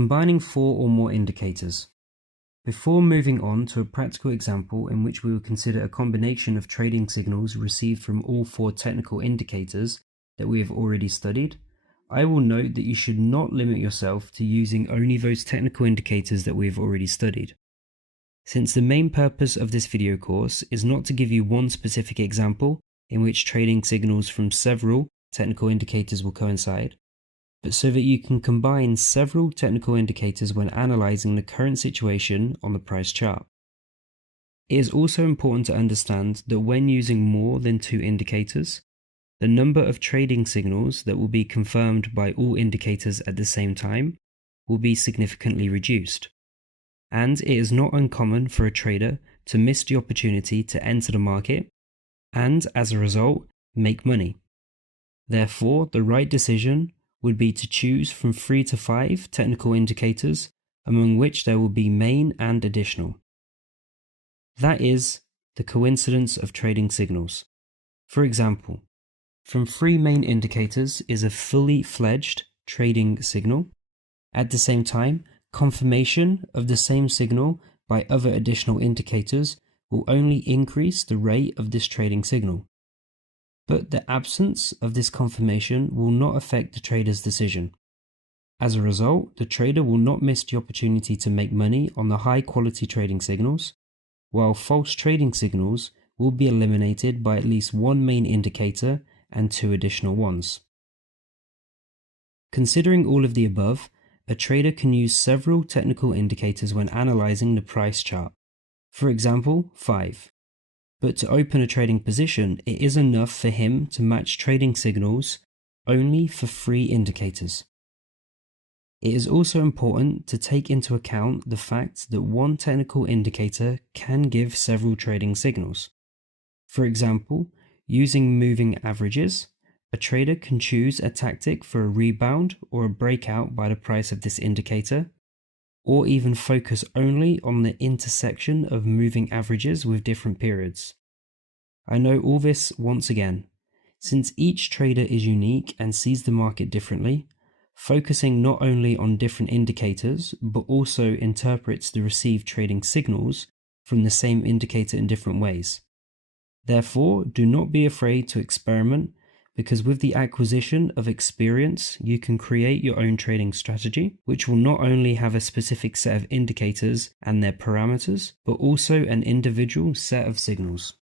combining 4 or more indicators. Before moving on to a practical example in which we will consider a combination of trading signals received from all 4 technical indicators that we have already studied, I will note that you should not limit yourself to using only those technical indicators that we have already studied. Since the main purpose of this video course is not to give you one specific example in which trading signals from several technical indicators will coincide, but so that you can combine several technical indicators when analyzing the current situation on the price chart. It is also important to understand that when using more than 2 indicators, the number of trading signals that will be confirmed by all indicators at the same time will be significantly reduced. And it is not uncommon for a trader to miss the opportunity to enter the market and, as a result, make money. Therefore, the right decision would be to choose from 3 to 5 technical indicators, among which there will be main and additional. That is the coincidence of trading signals. For example, from 3 main indicators is a fully fledged trading signal. At the same time, confirmation of the same signal by other additional indicators will only increase the rate of this trading signal. But the absence of this confirmation will not affect the trader's decision. As a result, the trader will not miss the opportunity to make money on the high quality trading signals, while false trading signals will be eliminated by at least 1 main indicator and 2 additional ones. Considering all of the above, a trader can use several technical indicators when analyzing the price chart. For example, 5. But to open a trading position, it is enough for him to match trading signals only for 3 indicators. It is also important to take into account the fact that one technical indicator can give several trading signals. For example, using moving averages, a trader can choose a tactic for a rebound or a breakout by the price of this indicator, or even focus only on the intersection of moving averages with different periods. I know all this once again. Since each trader is unique and sees the market differently, focusing not only on different indicators but also interprets the received trading signals from the same indicator in different ways. Therefore, do not be afraid to experiment, because with the acquisition of experience, you can create your own trading strategy, which will not only have a specific set of indicators and their parameters, but also an individual set of signals.